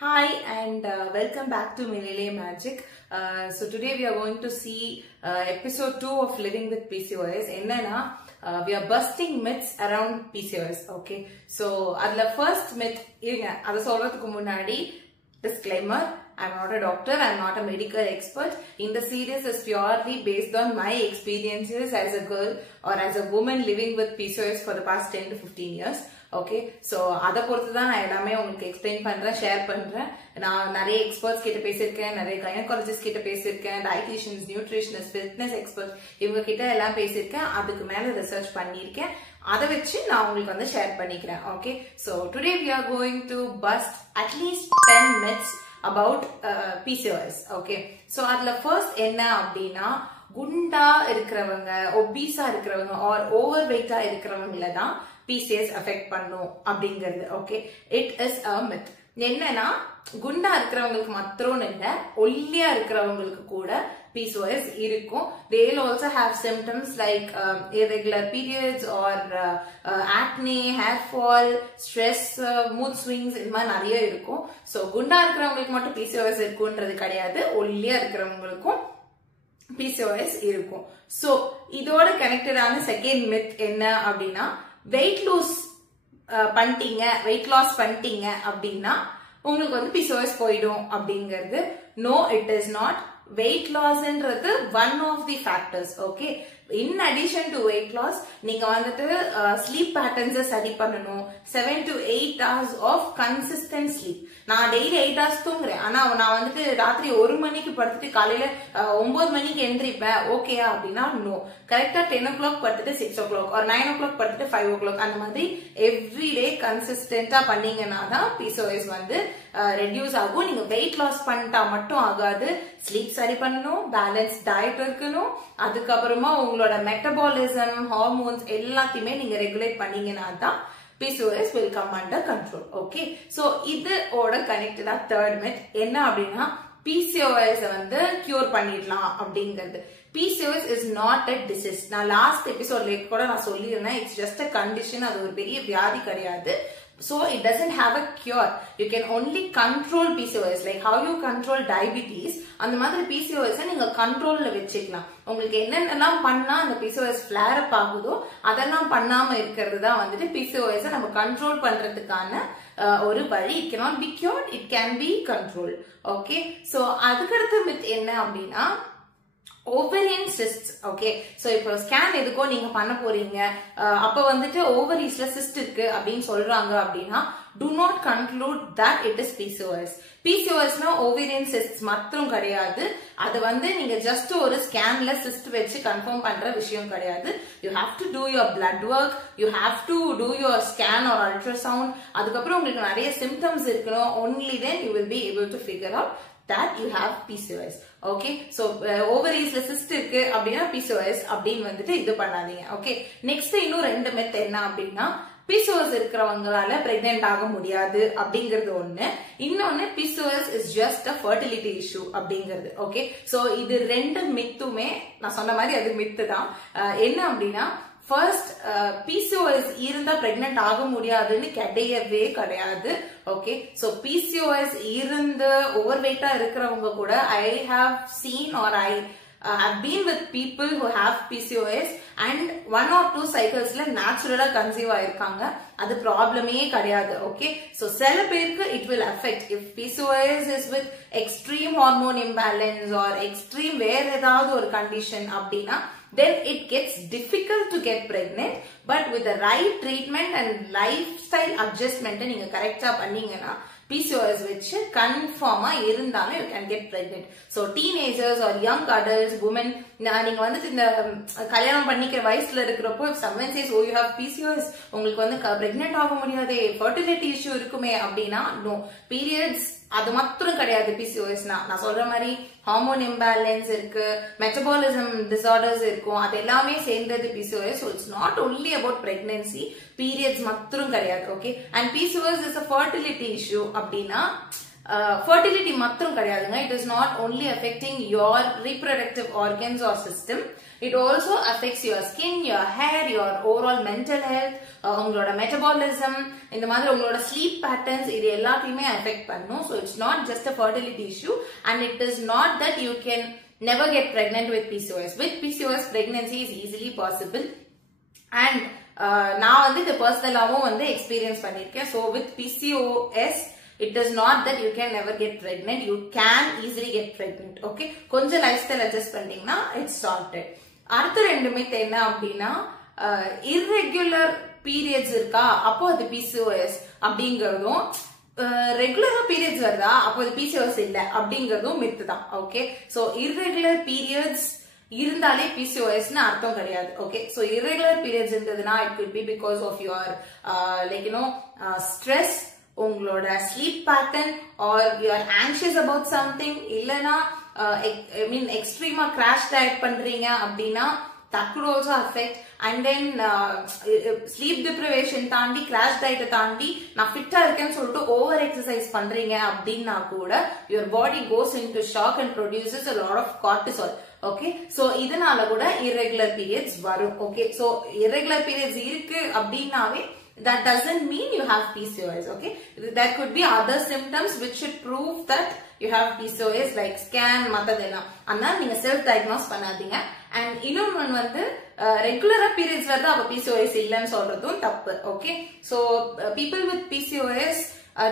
Hi and welcome back to Milele Magic. So today we are going to see episode 2 of Living with PCOS. Enna we are busting myths around PCOS. Okay, so the first myth, disclaimer, I'm not a doctor, I'm not a medical expert. In the series is purely based on my experiences as a girl or as a woman living with PCOS for the past 10 to 15 years. Okay, so அத பொறுத்து தான் நான் எல்லாமே உங்களுக்கு explain பண்றேன், share பண்றேன். நான் நிறைய எக்ஸ்பர்ட்ஸ் கிட்ட பேசியிருக்கேன், நிறைய கைனகாலஜிஸ்ட் கிட்ட பேசியிருக்கேன், டயட்டீஷியன்ஸ், நியூட்ரிஷனிஸ்ட், ஃபிட்னஸ் எக்ஸ்பர்ட்ஸ் இவங்க கிட்ட எல்லாம் பேசியிருக்கேன். அதுக்கு மேல ரிசர்ச் பண்ணியிருக்கேன். அதை வச்சு நான் உங்களுக்கு வந்து ஷேர் பண்ணிக்கிறேன். Okay, so today we are going to bust at least 10 myths about PCOS. Okay, so அதுல ஃபர்ஸ்ட் என்ன அப்படின்னா, குண்டா இருக்கிறவங்க, ஒபீஸா இருக்கிறவங்க or overweightா இருக்கிறவங்கள தான் PCOS affect பண்ணும் அப்படிங்கிறது. Okay, it is a myth. என்னன்னா குண்டா இருக்கிறவங்களுக்கு மாத்திரம் இல்ல, ஒல்லியா இருக்கிறவங்களுக்கு கூட PCOS இருக்கும். They will also have symptoms like irregular periods or acne, hair fall, stress, mood swings, இந்த மாதிரி நிறைய இருக்கும். So குண்டா இருக்கிறவங்களுக்கு மட்டும் PCOS இருக்குன்றது கிடையாது, ஒல்லியா இருக்கிறவங்களுக்கும் PCOS இருக்கும். So இதோட கனெக்டடான செகண்ட் மித் என்ன அப்படின்னா, வெயிட் லாஸ் பண்ணிட்டீங்க அப்படின்னா உங்களுக்கு வந்து PCOS போயிடும் அப்படிங்கிறது. No, it is not. Weight லாஸ்ன்றது one of the factors. Okay, in addition to weight loss நீங்க வந்துட்டு ஸ்லீப் பேட்டர்ன்ஸை சரி பண்ணணும். 7 to 8 hours of consistent sleep. நான் டெய்லி 8 hours தூங்குறேன், ஆனா நான் வந்துட்டு ராத்திரி 1 மணிக்கு படுத்துட்டு காலையில 9 மணிக்கு எந்திரிப்பேன். ஓகேயா அப்படின்னா நோ. கரெக்டா 10 o'clock படுத்துட்டு 6 o'clock or 9 o'clock படுத்துட்டு 5 o'clock அந்த மாதிரி எவ்ரிடே கன்சிஸ்டன்டா பண்ணீங்கன்னா தான் PCOS வந்து ரெடியூஸ் ஆகும். நீங்க வெயிட் லாஸ் பண்ணிட்டா மட்டும் ஆகாது, ஸ்லீப் சரி பண்ணணும், பேலன்ஸ் டயட் இருக்கணும், அதுக்கப்புறமா உங்களோட மெட்டபாலிசம், ஹார்மோன்ஸ் எல்லாத்தையுமே நீங்க ரெகுலேட் பண்ணீங்கன்னா தான் PCOS will come under control. Okay, so இதோட கனெக்டடா தேர்ட் மித் என்ன அப்படின்னா, PCOS வந்து கியூர் பண்ணிடலாம் அப்படிங்கிறது. PCOS is not a disease. நான் லாஸ்ட் எபிசோட்ல கூட நான் சொல்லியிருந்தேன், இட்ஸ் ஜஸ்ட் a condition. அது ஒரு பெரிய வியாதி கிடையாது. So it doesn't have a cure. You can only control PCOS, like how you control diabetes. அந்த மாதிரி PCOS நீங்க கண்ட்ரோல்ல வச்சுக்கலாம். உங்களுக்கு என்னென்னலாம் பண்ணா அந்த PCOS flare up ஆகுதோ அதெல்லாம் பண்ணாம இருக்கிறது தான் வந்துட்டு PCOS நம்ம கண்ட்ரோல் பண்றதுக்கான ஒரு வழி. It cannot be cured, it can be controlled. Okay, so அதுக்கடுத்து மித் என்ன அப்படின்னா, ஓவரியன் சிஸ்ட். ஓகே, சோ இப்போ ஸ்கேன் எதுக்கோ நீங்க பண்ண போறீங்க, அப்ப வந்துட்டு ஓவரிஸ்ல சிஸ்ட் இருக்கு அப்படின்னு சொல்றாங்க அப்படின்னா, do not conclude that it is PCOS. PCOSனா ஓவரியன் சிஸ்ட் மாத்திரம் கிடையாது. அது வந்து நீங்க ஜஸ்ட் ஒரு ஸ்கேன்ல சிஸ்ட் வச்சு கன்ஃபார்ம் பண்ற விஷயம் கிடையாது. You have to do your blood work, you have to do your scan or ultrasound. அதுக்கப்புறம் உங்களுக்கு நிறைய சிம்டம்ஸ் இருக்கணும். only then you will be able to figure out that you have PCOS. Okay, so ovaries cyst இருக்கு அப்படினா PCOS அப்படின்னு வந்துட்டு இது பண்ணாதீங்க. Okay, next இன்னும் ரெண்டு மெத் என்ன அப்படின்னா, PCOS இருக்கிறவங்களால பிரெக்னென்ட் ஆக முடியாது அப்படிங்கிறது ஒண்ணு, இன்னொன்னு PCOS is just a fertility issue அப்படிங்கிறது. ஓகே, சோ இது ரெண்டு மித்துமே நான் சொன்ன மாதிரி அது மித்து தான். என்ன அப்படின்னா, ஃபர்ஸ்ட் PCOS இருந்தா பிரெக்னென்ட் ஆக முடியாதுன்னு கிடையவே கிடையாது. ஓகே, சோ PCOS இருந்து ஓவர்வெயிட்டா இருக்கிறவங்க கூட I have seen or I have been with people who have PCOS and 1 or 2 cyclesல naturally conceive ஆயிருக்காங்க. அது ப்ராப்ளமே கிடையாது. ஓகே, சோ சில பேருக்கு it will affect. if PCOS is with extreme hormone imbalance or extreme வேற ஏதாவது ஒரு கண்டிஷன் அப்படின்னா, then it gets difficult to get pregnant. But with the right treatment and lifestyle adjustment நீங்க கரெக்டா பண்ணீங்கன்னா PCOS வச்சு கன்ஃபார்மா இருந்தாலும் you can get pregnant. So teenagers or young adults, women, நீங்க வந்து இந்த கல்யாணம் பண்ணிக்கிற வயசுல இருக்கிறப்போ if someone says oh you have PCOS உங்களுக்கு வந்து பிரெக்னென்ட் ஆக முடியாதே, fertility issue இருக்குமே அப்படின்னா no. periods அது மாத்திரம் கிடையாது PCOSனா. நான் சொல்ற மாதிரி ஹார்மோன் இம்பேலன்ஸ் இருக்கு, மெட்டபாலிசம் டிசார்டர்ஸ் இருக்கும், அது எல்லாமே சேர்ந்தது PCOS. So it's not only about pregnancy, periods மாத்திரம் கிடையாது. Okay, and PCOS is a fertility issue அப்படின்னா fertility மாத்திரம் கிடையாதுங்க. It is not only affecting your reproductive organs or system. It also affects your skin, your hair, your overall mental health, உங்களோட metabolism, இந்த மாதிரி உங்களோட sleep patterns, இது எல்லாத்தையுமே affect பண்ணும். So it's not just a fertility issue, and it is not that you can never get pregnant with PCOS. With PCOS, pregnancy is easily possible. And நான் வந்து இது பர்சனலாவும் வந்து எக்ஸ்பீரியன்ஸ் பண்ணிருக்கேன். So with PCOS, it is not that you can never get pregnant. You can easily get pregnant. Okay, கொஞ்சம் life style adjust பண்ணீங்கன்னா it's sorted. அடுத்த ரெண்டு myth என்ன அப்படின்னா, irregular periods இருக்கா அப்போ அது PCOS அப்படிங்கறதும், ரெகுலரா பீரியட்ஸ் வருதா அப்போ அது PCOS இல்ல அப்படிங்கறதும் மித்து தான். ஓகே, சோ irregular periods இருந்தாலே PCOS னு அர்த்தம் கிடையாது. ஓகே, சோ irregular periods இருந்ததுன்னா it could be because of your stress, உங்களோட sleep pattern, or you are anxious about something, இல்லனா extreme crash diet பண்றீங்க அப்படின்னா that could also affect. And then sleep deprivation தாண்டி crash diet தாண்டி நான் ஃபிட்டா இருக்கேன்னு சொல்லிட்டு ஓவர் எக்ஸசைஸ் பண்றீங்க அப்படின்னா கூட your body goes into shock and produces a lot of cortisol. Okay, so இதனால கூட irregular periods வரும். Okay, so irregular periods இருக்கு அப்படின்னாவே that doesn't mean you have PCOS. Okay, there could be other symptoms which should prove that you have PCOS, like scan மத்ததெல்லாம். அதனால நீங்க self diagnose பண்ணாதீங்க. And இன்னொன்னு வந்து ரெகுலரா பீரியட்ஸ் வருது அப்ப PCOS இல்லன்னு சொல்றதும் தப்பு. Okay, so people with PCOS,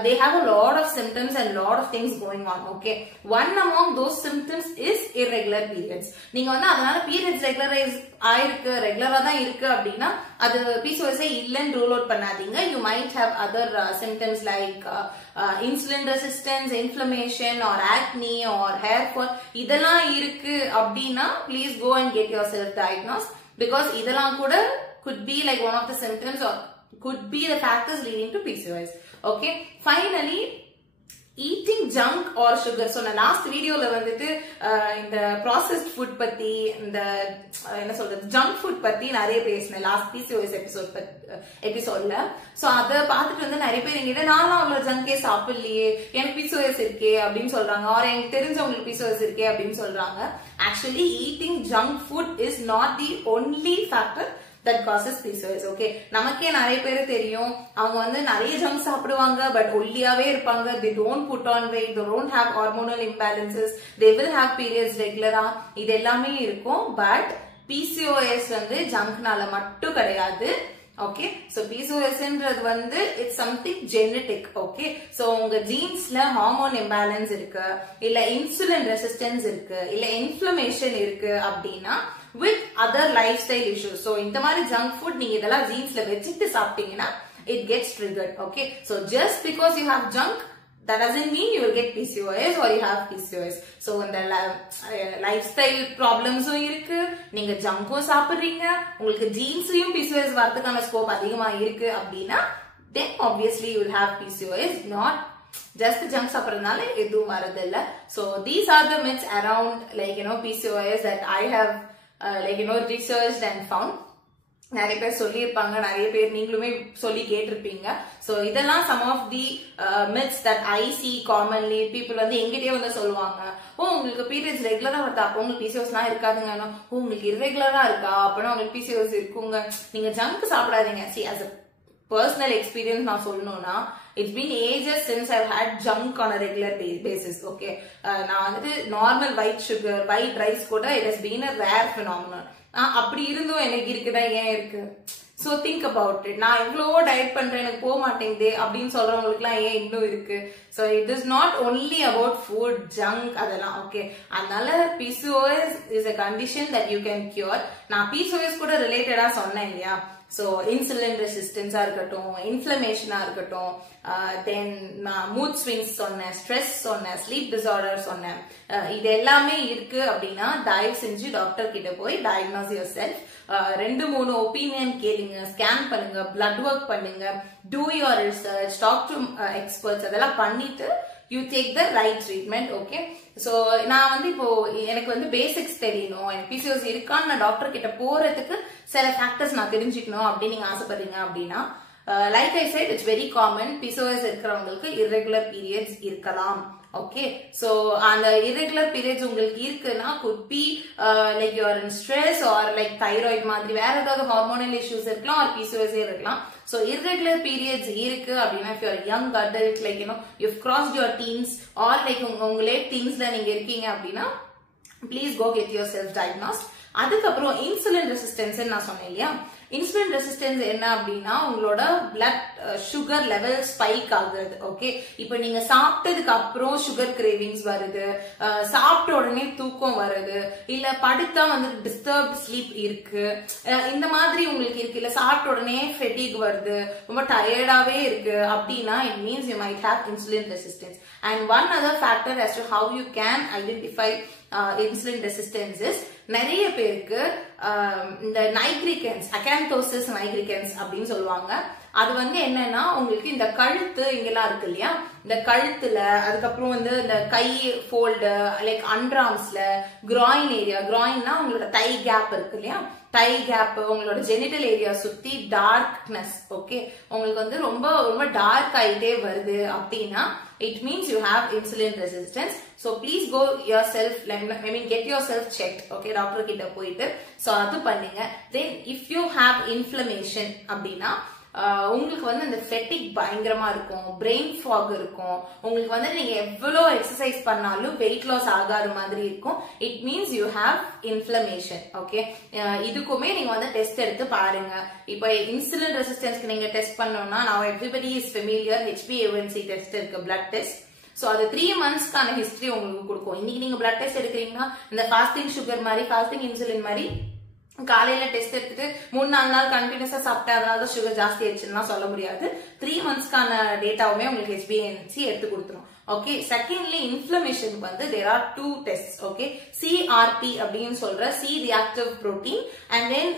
they have a lot of symptoms and lot of things going on. Okay, one among those symptoms is irregular periods. நீங்க வந்து அதனால periods ரெகுலரா தான் இருக்கு அப்படின்னா அது PCOS இல்லன்னு ரூல் அவுட் பண்ணாதீங்க. You might have other symptoms like insulin resistance, inflammation, or acne, or hair fall. இதெல்லாம் இருக்கு அப்படின்னா please go and get yourself diagnosed, because இதெல்லாம் கூட could be like one of the symptoms or could be the factors leading to PCOS. Okay, finally, eating junk or sugar. So நான் last வீடியோல வந்துட்டு இந்த processed food பத்தி, இந்த என்ன சொல்றது ஜங்க் ஃபுட் பத்தி நிறைய பேசினேன் லாஸ்ட் PCOS எபிசோட்ல. சோ அத பார்த்துட்டு வந்து நிறைய பேர் எங்கிட்ட நானும் அவ்வளவு ஜங்கே சாப்பிடலையே, எனக்கு PCOS இருக்கே அப்படின்னு சொல்றாங்க, ஆர் எனக்கு தெரிஞ்சவங்களுக்கு PCOS இருக்கே அப்படின்னு சொல்றாங்க. Actually eating junk food is not the only factor that causes PCOS. Okay, நமக்கே நிறைய பேர் தெரியும், அவங்க வந்து நிறைய ஜங்க் சாப்பிடுவாங்க பட் ஒல்லியாவே இருப்பாங்க. they don't put on weight, they don't have hormonal imbalances, they will have periods regular-ஆ, இது எல்லாமே இருக்கும். பட் PCOS வந்து ஜங்க்னால மட்டும் கிடையாது. Okay, so PCOS ன்றது வந்து it's something genetic. Okay, so உங்க ஜீன்ஸ்ல ஹார்மோன் இம்பேலன்ஸ் இருக்கு, இல்ல இன்சுலின் ரெசிஸ்டன்ஸ் இருக்கு, இல்ல இன்ஃப்ளமேஷன் இருக்கு அப்படின்னா with other lifestyle issues. So இந்த மாதிரி junk food நீங்க இதெல்லாம் ஜீன்ஸ்ல வெச்சிட்டு சாப்பிட்டீங்கன்னா it gets triggered. Okay, so just because you have junk, that doesn't mean you will get PCOS or you have PCOS. So இந்த lifestyle problems இருக்கு, நீங்க ஜங்கும் சாப்பிடுறீங்க, உங்களுக்கு ஜீன்ஸ்லயும் PCOS வரதுக்கான ஸ்கோப் அதிகமா இருக்கு அப்படின்னா then obviously you will have PCOS, not just junk சாப்பிடுறதுனால எதுவும் வரதில்ல. So these are the myths around PCOS that I have researched and found. நிறைய பேர் சொல்லியிருப்பாங்க, நிறைய பேர் நீங்களுமே சொல்லி கேட்டிருப்பீங்க. சோ இதெல்லாம் some of the myths that I see commonly. people வந்து எங்கிட்டே வந்து சொல்லுவாங்க, உங்களுக்கு பீரியட்ஸ் ரெகுலரா வருதா அப்போ உங்களுக்கு PCOS எல்லாம் இருக்காதுங்க, உங்களுக்கு irregular-ஆ இருக்கா அப்பனா உங்களுக்கு PCOS இருக்குங்க, நீங்க ஜங்க் சாப்பிடாதீங்க. see, as a personal experience நான் சொல்லணும்னா, it's been ages since I've had junk on a regular basis. Okay, நான் வந்து normal white sugar, white rice கூட it has been a rare phenomenon. அப்படி இருந்தும் எனக்கு இருக்குதா, ஏன் இருக்கு? So think about it. நான் எவ்வளவோ டயட் பண்றேன் எனக்கு போக மாட்டேங்குது அப்படின்னு சொல்றவங்களுக்கு எல்லாம் ஏன் இன்னும் இருக்கு? So it is not only about food, junk அதெல்லாம். Okay, அதனால PCOS is a condition that you can cure. நான் PCOS கூட ரிலேட்டடா சொன்னேன் இல்லையா? So insulin resistance இருக்கட்டும், inflammation இருக்கட்டும், then mood swings சொன்னேன், stress சொன்னேன், sleep disorder சொன்னேன், இது எல்லாமே இருக்கு அப்படின்னா தயவு செஞ்சு டாக்டர் கிட்ட போய் diagnose yourself. 2-3 opinion கேளுங்க, ஸ்கேன் பண்ணுங்க, blood work பண்ணுங்க, do your research, talk to experts. அதெல்லாம் பண்ணிட்டு you take the right treatment. Okay, so நான் வந்து இப்போ எனக்கு வந்து பேசிக்ஸ் தெரியணும், எனக்கு PCOS இருக்கான்னு நான் டாக்டர் கிட்ட போறதுக்கு சில ஃபேக்டர்ஸ் நான் தெரிஞ்சுக்கணும் அப்படின்னு நீங்க ஆசைப்படுறீங்க அப்படின்னா like I said it's very common. PCOS இருக்கிறவங்களுக்கு irregular periods இருக்கலாம். Okay, so and irregular periods உங்களுக்கு இருக்குன்னா could be like you are in stress or like thyroid மாதிரி வேற ஏதாவது hormonal issues இருக்கலாம் or PCOS இருக்கலாம். So irregular periods இருக்கு அப்படின்னா if you are a young adult, like you know you've crossed your teens or like உங்க late teensல நீங்க இருக்கீங்க அப்படின்னா please go get yourself diagnosed. அதுக்கப்புறம் இன்சுலின் ரெசிஸ்டன்ஸ் நான் சொன்னேன் இல்லையா, இன்சுலின் ரெசிஸ்டன்ஸ் என்ன அப்படின்னா உங்களோட பிளட் சுகர் லெவல் ஸ்பைக் ஆகுது. ஓகே, இப்போ நீங்க சாப்பிட்டதுக்கு அப்புறம் சுகர் கிரேவிங்ஸ் வருது, சாப்பிட்ட உடனே தூக்கம் வருது, இல்ல படுத்தா வந்து டிஸ்டர்ப்ட் ஸ்லீப் இருக்கு, இந்த மாதிரி உங்களுக்கு இருக்கு, இல்ல சாப்பிட்ட உடனே ஃபெட்டிக் வருது, ரொம்ப டயர்டாவே இருக்கு அப்படின்னா it means you might have insulin resistance. And one other factor as to how you can identify insulin resistance is நிறைய பேருக்கு இந்த நைக்ரிகன்ஸ், அகாந்தோசிஸ் நைக்ரிகன்ஸ் அப்படின்னு சொல்லுவாங்க. அது வந்து என்னன்னா உங்களுக்கு இந்த கழுத்து இங்கெல்லாம் இருக்கு இல்லையா, இந்த கழுத்துல, அதுக்கப்புறம் வந்து இந்த கை ஃபோல்டு லைக் அண்டர்ஆர்ம்ஸ்ல, groin ஏரியா, groinனா உங்களோட தை கேப் இருக்கு இல்லையா, டை கேப், உங்களோட ஜெனிட்டல் ஏரியா சுத்தி டார்க்னஸ். ஓகே, உங்களுக்கு வந்து ரொம்ப ரொம்ப டார்க் ஆயிட்டே வருது அப்படின்னா it means you have insulin resistance. So please go yourself, I mean get yourself checked. Okay, doctor கிட்ட போயிட்டு so அது பண்ணுங்க. Then if you have inflammation அப்படின்னா உங்களுக்கு வந்து இந்த ஃபெட்டிக் பயங்கரமா இருக்கும், பிரெயின் ஃபாக் இருக்கும், உங்களுக்கு வந்து நீங்க எவ்வளவு எக்ஸசைஸ் பண்ணாலும் வெயிட் லாஸ் ஆகாத மாதிரி இருக்கும். It means you have inflammation. Okay, இதுக்குமே நீங்க வந்து டெஸ்ட் எடுத்து பாருங்க. இப்போ இன்சுலின் ரெசிஸ்டன்ஸ்க்கு நீங்க டெஸ்ட் பண்ணோம்னா now everybody is familiar, HbA1c test இருக்கு, பிளட் டெஸ்ட். சோ அது 3 monthsக்கான ஹிஸ்டரி உங்களுக்கு கொடுக்கும். இன்னைக்கு நீங்க பிளட் டெஸ்ட் எடுக்கிறீங்கன்னா இந்த ஃபாஸ்டிங் சுகர் மாதிரி, ஃபாஸ்டிங் இன்சுலின் மாதிரி காலையில டெஸ்ட் எடுத்துட்டு 3-4 நாள் கண்டினியூஸா சாப்பிட்டா அதனால சுகர் ஜாஸ்தி ஆயிடுச்சுன்னா சொல்ல முடியாது. 3 monthsக்கான டேட்டாவுமே உங்களுக்கு HbA1c எடுத்து கொடுத்துரும். ஓகே, செகண்ட்லி இன்ஃப்ளமேஷன் வந்து there are 2 tests. Okay, CRP அப்படின்னு சொல்ற C reactive protein and then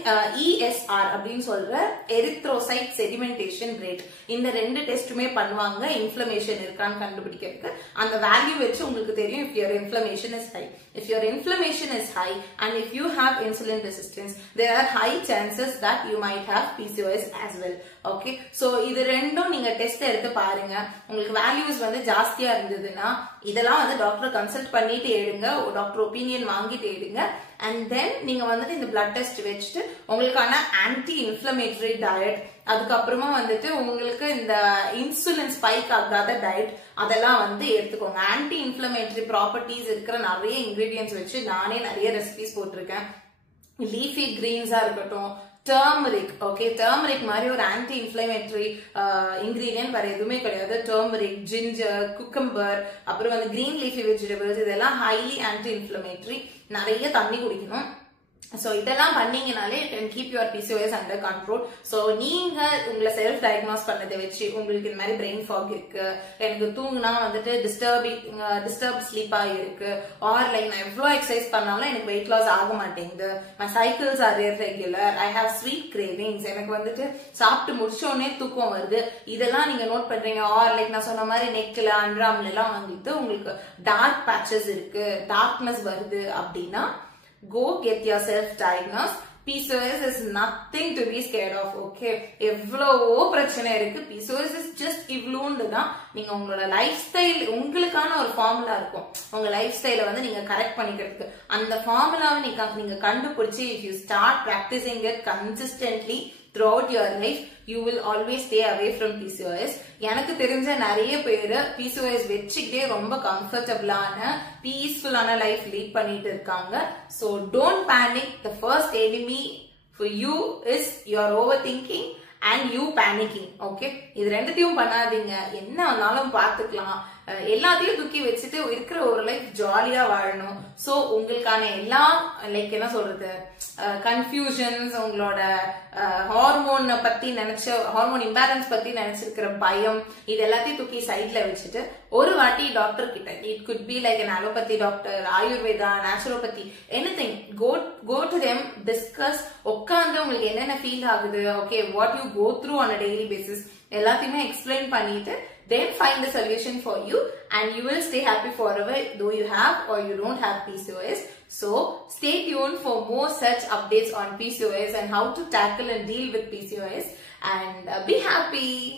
ESR அப்படின்னு சொல்ற erythrocyte sedimentation rate. இந்த ரெண்டு டெஸ்ட்டுமே பண்ணுவாங்க இன்ஃப்ளமேஷன் இருக்கான்னு கண்டுபிடிக்கிறதுக்கு. அந்த வேல்யூ வச்சு உங்களுக்கு தெரியும் if your inflammation is high. If your inflammation is high and if you have insulin resistance, there are high chances that you might have PCOS as well. Okay, so இது ரெண்டும் நீங்க test எடுத்து பாருங்க. உங்களுக்கு values வந்து ஜாஸ்தியா இருந்ததுன்னா இதெல்லாம் வந்து டாக்டர் கன்சல்ட் பண்ணிட்டு எடுங்க, டாக்டர் ஒப்பீனியன் வாங்கிட்டு எடுங்க. அண்ட் தென் நீங்க வந்துட்டு இந்த பிளட் டெஸ்ட் வச்சுட்டு உங்களுக்கான ஆன்டி இன்ஃப்ளமேட்டரி டயட், அதுக்கப்புறமா வந்துட்டு உங்களுக்கு இந்த இன்சுலின் ஸ்பைக் ஆகாத டயட் அதெல்லாம் வந்து எடுத்துக்கோங்க. ஆன்டி இன்ஃப்ளமேட்டரி ப்ராப்பர்ட்டிஸ் இருக்கிற நிறைய இன்கிரீடியன்ஸ் வச்சு நானே நிறைய ரெசிபிஸ் போட்டிருக்கேன். லீஃபி கிரீன்ஸா இருக்கட்டும், டர்மரிக். ஓகே, டர்மரிக் மாதிரி ஒரு ஆன்டி இன்ஃப்ளமேட்டரி இன்கிரீடியன்ட் வேற எதுவுமே கிடையாது. டர்மரிக், ஜிஞ்சர், குக்கம்பர், அப்புறம் வந்து கிரீன் லீஃபி வெஜிடபிள்ஸ், இதெல்லாம் ஹைலி ஆன்டி இன்ஃப்ளமேட்டரி. நிறைய தண்ணி குடிக்கணும். So இதெல்லாம் பண்ணீங்கனாலே you can keep your PCOS under control. So நீங்க உங்களை செல்ஃப் டயக்னோஸ் பண்ணதை வச்சு உங்களுக்கு இந்த மாதிரி பிரெயின் ஃபாக் இருக்கு, எனக்கு தூங்குனா வந்துட்டு டிஸ்டர்ப் ஸ்லீப்பா இருக்கு, ஆர் லைக் நான் எவ்வளவு எக்ஸசைஸ் பண்ணாலும் எனக்கு வெயிட் லாஸ் ஆக மாட்டேங்குது, my cycles are irregular, I have sweet cravings, எனக்கு வந்துட்டு சாப்பிட்டு முடிச்சோடனே தூக்கம் வருது, இதெல்லாம் நீங்க நோட் பண்றீங்க. ஆர் லைக் நான் சொன்ன மாதிரி நெக்ல அண்டர்ஆர்ம்ல எல்லாம் வந்துட்டு உங்களுக்கு டார்க் பேச்சஸ் இருக்கு, டார்க்னஸ் வருது அப்படின்னா go get yourself diagnosed. PCOS is nothing to be scared of. Okay, எவ்வளவோ பிரச்சனை இருக்கு. PCOS is just இவ்வளோண்டு தான். நீங்க உங்களோட லைஃப் ஸ்டைல், உங்களுக்கான ஒரு ஃபார்முலா இருக்கும், உங்க லைஃப் ஸ்டைல வந்து நீங்க கரெக்ட் பண்ணிக்கிறதுக்கு. அந்த ஃபார்முலாவை நீங்க கண்டுபிடிச்சு if you start practicing it consistently throughout your life, you will always stay away from PCOS. எனக்கு தெரிஞ்ச நிறைய பேரு PCOS வச்சுக்கிட்டே ரொம்ப கம்ஃபர்டபிளான பீஸ்ஃபுல்லான லைஃப் லீட் பண்ணிட்டு இருக்காங்க. So don't panic. The first enemy for you is your overthinking and you panicking. Okay, இது ரெண்டுத்தையும் பண்ணாதீங்க. என்ன ஆனாலும் பாத்துக்கலாம், எல்லாத்தையும் தூக்கி வச்சுட்டு இருக்கிற ஒரு லைஃப் ஜாலியா வாழணும். சோ உங்களுக்கான எல்லா லைக் என்ன சொல்றது கன்ஃபியூஷன்ஸ், உங்களோட ஹார்மோன் பத்தி நினைச்ச ஹார்மோன் இம்பேலன்ஸ் பத்தி நினைச்சிருக்கிற பயம், இது எல்லாத்தையும் தூக்கி சைட்ல வச்சுட்டு ஒரு வாட்டி டாக்டர் கிட்ட, it could be like an allopathy doctor, Ayurveda, naturopathy, anything, go to them, discuss, உட்கார்ந்து உங்களுக்கு என்னென்ன ஃபீல் ஆகுது, okay what you go through on a daily basis எல்லாத்தையுமே எக்ஸ்பிளைன் பண்ணிட்டு then find the solution for you and you will stay happy forever though you have or you don't have PCOS. So stay tuned for more such updates on PCOS and how to tackle and deal with PCOS. and be happy.